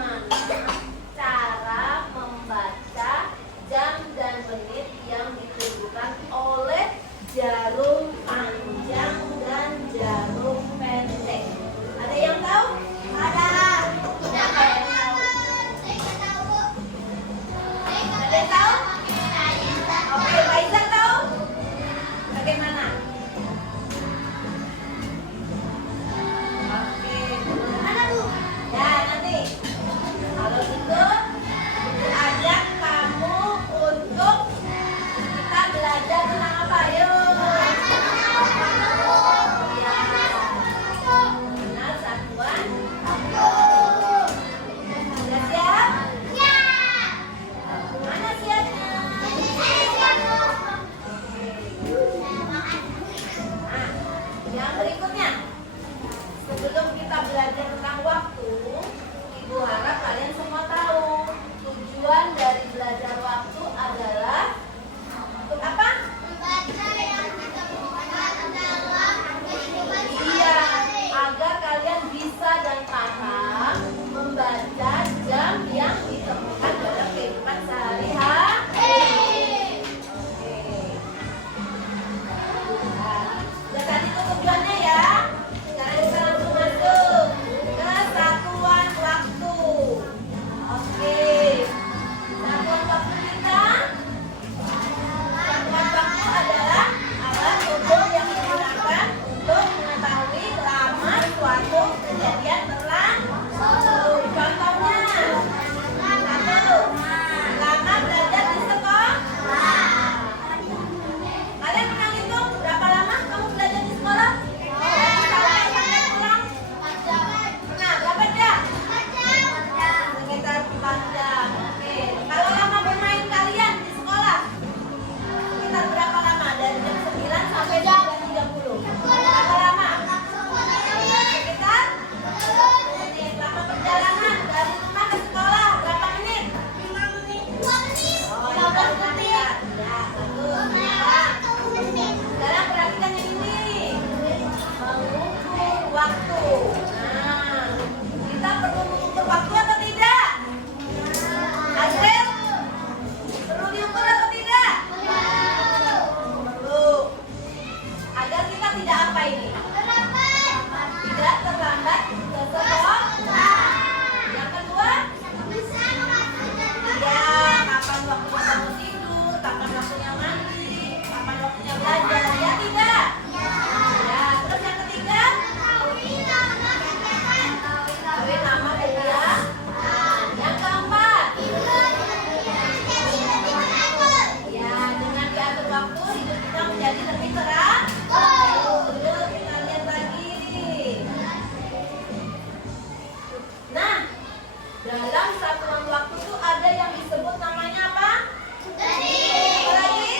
bagaimana cara membaca jam dan menit yang ditunjukkan oleh jarum panjang dan jarum pendek. Ada yang tahu? Ada. Siapa yang tahu? Ada yang tahu? Oke, Faizal tahu? Bagaimana? Oke, mana Bu? Ya, nanti. Kalau gitu, Ibu ajak kamu untuk kita belajar tentang apa? Yuk. Ya. Benar, satuan. Sudah siap? Ya. Mana siapnya? Nah, yang berikutnya. Sebelum kita belajar tentang waktu, Ibu harap kalian semua tahu tujuan dari belajar waktu adalah untuk apa? Membaca yang ditemukan dalam kehidupan Iya, agar kalian bisa dan paham membaca jam yang ditemukan dalam kehidupan sehari-hari. Oke. Nah, sudah tadi itu tujuannya ya. Sekarang kita langsung masuk ke satuan waktu. Oke. Satuan waktu kita. Satuan waktu adalah alat ukur yang digunakan untuk mengetahui lama suatu kejadian berlangsung. Contohnya, satu, lama belajar di sekolah. Kalian pernah hitung berapa lama kamu belajar di sekolah? Sampai pulang? Pernah, berapa jam? Sekitar 4 jam. Oke. Kalau lama bermain kalian di sekolah? Sekitar berapa lama? Dari jam 9 sampai jam 3:30. Berapa lama? Sekitar 10 menit. Lama perjalanan dari rumah ke sekolah berapa menit? 5 menit. Oh, 15 menit. Ya, bagus. Sekarang perhatikan yang ini. Mengukur waktu. Nah, kita perlu mengukur waktu atau tidak? Azril? Perlu diukur atau tidak? Perlu. Agar kita tidak apa ini? Tidak terlambat ke sekolah. Yang kedua, ya, kapan waktunya kamu tidur, kapan waktunya mandi, kapan waktunya belajar, ya tidak? Ya, terus yang ketiga, kawin lama kuliah. Nah, yang keempat, ya, dengan diatur waktu hidup kita menjadi lebih terang. Yuk, kita lihat lagi. Nah, dalam satuan waktu itu ada yang disebut namanya apa? Apa lagi?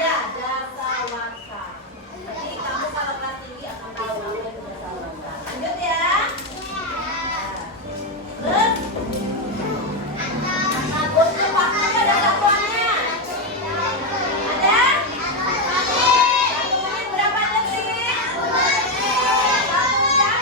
Ya, dasawaka. Jadi kamu kalau kelas tinggi akan tahu apa itu dasawaka. Lanjut ya. Terus, untuk waktunya ada satuannya. Ada? 1 menit berapa detik? 1 jam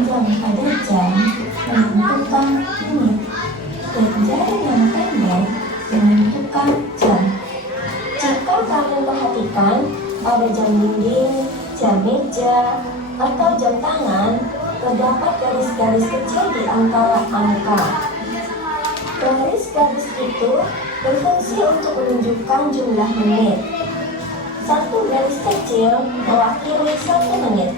panjang pada jam menentukan menit, dan jarum yang pendek menentukan jam. Jika kamu perhatikan, pada jam dinding, jam meja, atau jam tangan, terdapat garis-garis kecil di antara angka. Garis-garis itu berfungsi untuk menunjukkan jumlah menit. Satu garis kecil mewakili 1 menit.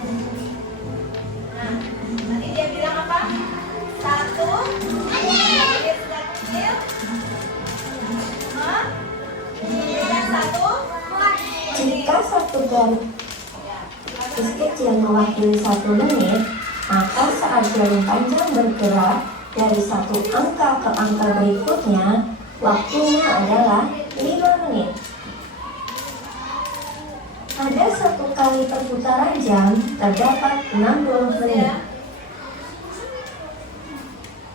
Nah, tadi dia bilang apa? 1 menit kecil. Hah? Yang 1. Jika satu garis kecil mewakili 1 menit, maka saat jarum panjang bergerak dari satu angka ke angka berikutnya, waktunya adalah 5 menit. Pada satu kali perputaran jam terdapat 60 menit.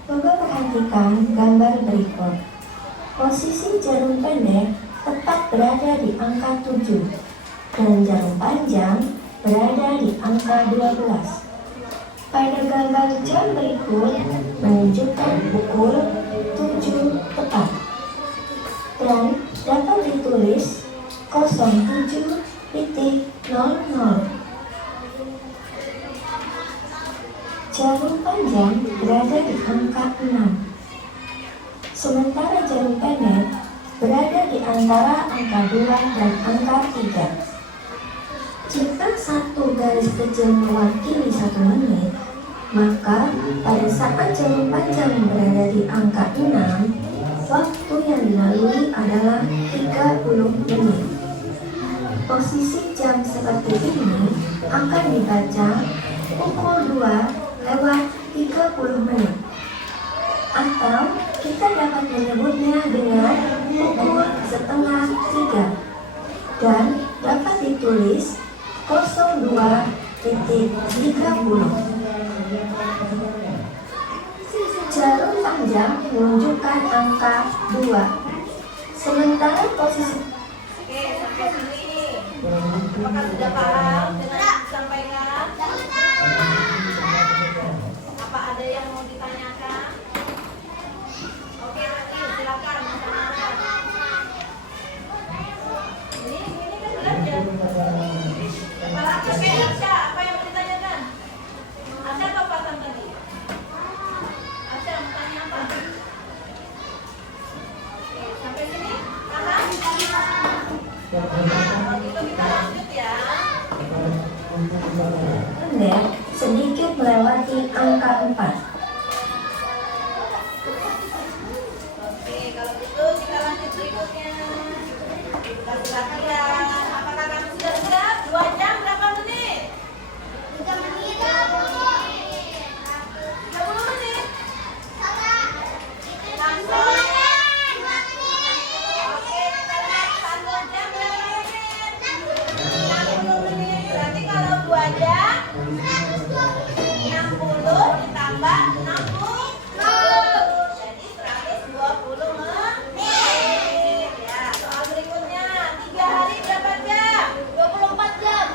Coba perhatikan gambar berikut. Posisi jarum pendek tepat berada di angka 7 dan jarum panjang berada di angka 12. Pada gambar jam berikut menunjukkan pukul 7 tepat dan dapat ditulis 07.00. Jarum panjang berada di angka 6, sementara jarum pendek berada di antara angka 2 dan angka 3. Jika satu garis kecil mewakili 1 menit, maka pada saat jarum panjang berada di angka 6, waktu yang dilalui adalah 30 menit. Posisi jam seperti ini akan dibaca pukul 2:30 menit. Atau kita dapat menyebutnya dengan pukul 2:30 dan dapat ditulis 02.30. Jarum panjang menunjukkan angka 2, sementara posisi. Oke, sampai sini. Apakah sudah paham dengan yang disampaikan? Apa ada yang mau ditanyakan? Oke, Raki, silakan. Ini kan belajar. Kepala Oke, Asya, apa yang mau ditanyakan? Asya atau Fasan tadi? Asya mau tanya apa? Oke, sampai sini? Paham? Kalau gitu kita lanjut ya. Pendek sedikit melewati angka 4. Oke, kalau gitu kita lanjut berikutnya. Laki-laki ya. Apakah kamu sudah siap? 2 jam berapa menit? 3 menit. 30 menit. Langsung. Oke, kita lihat 1 jam berapa menit? 60 menit. Berarti kalau 2 jam 60 ditambah 60. Jadi 120 menit. Ya, soal berikutnya. 3 hari berapa jam? 24 jam.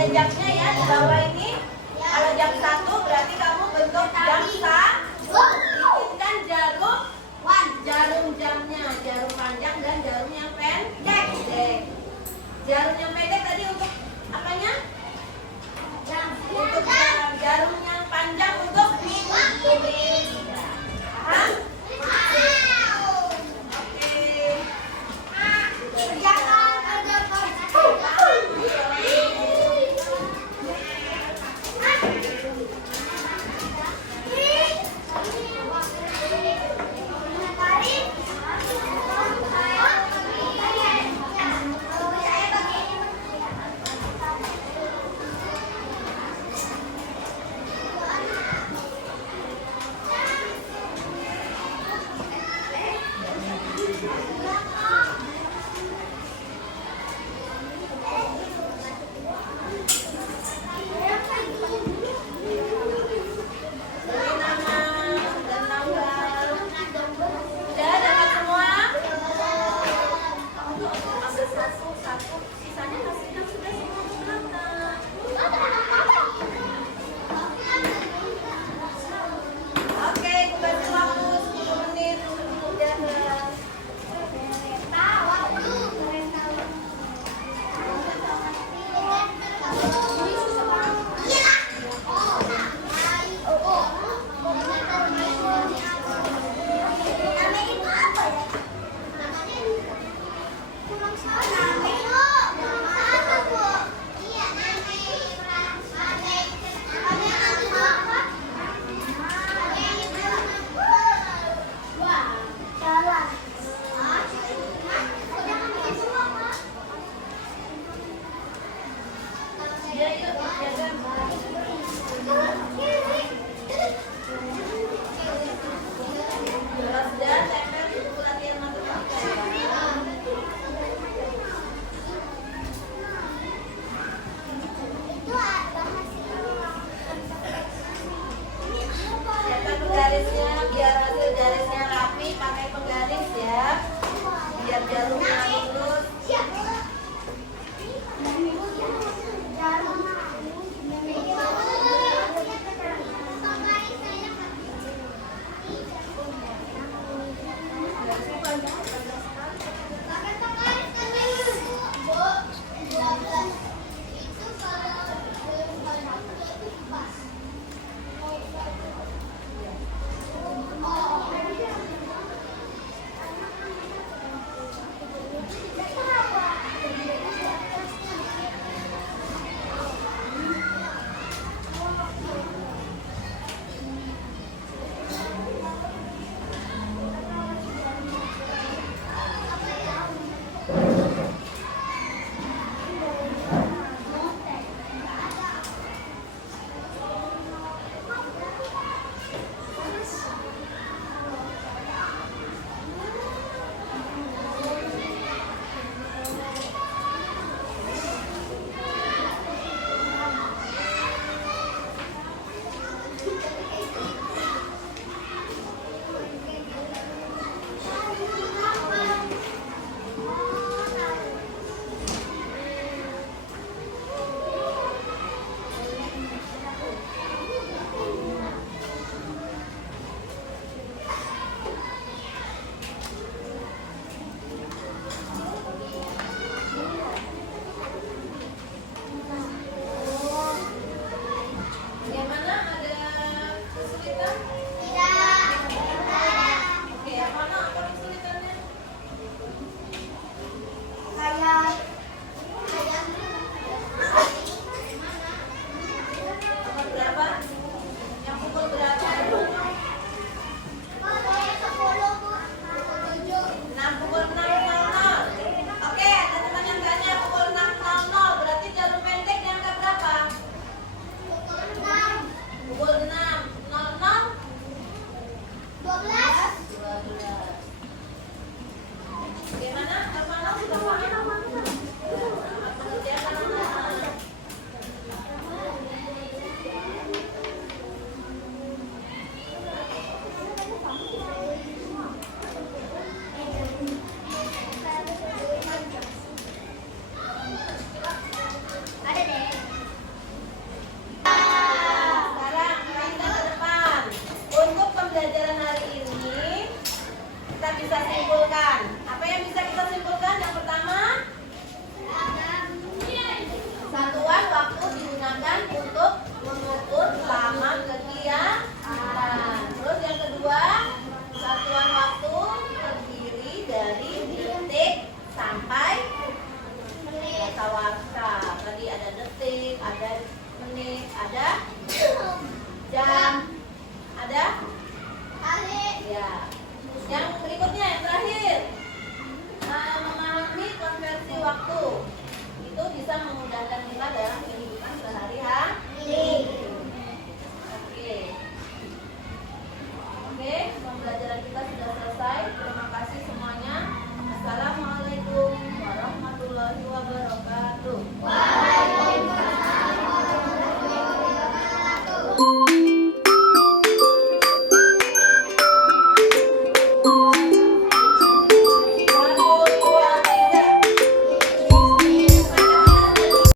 ada jamnya ya di bawah ini. Kalau jam 1 berarti kamu bentuk jam bikinkan jarum jamnya, jarum panjang dan jarum yang pendek. Jarum yang pendek tadi untuk apanya? Untuk jarum yang panjang untuk paham? Biar hasil garisnya rapi, pakai penggaris ya, biar jarumnya lurus. menit. Ada? Jam? Ada? Ya. Yang berikutnya yang terakhir. Memahami konversi waktu. Itu bisa memudahkan kita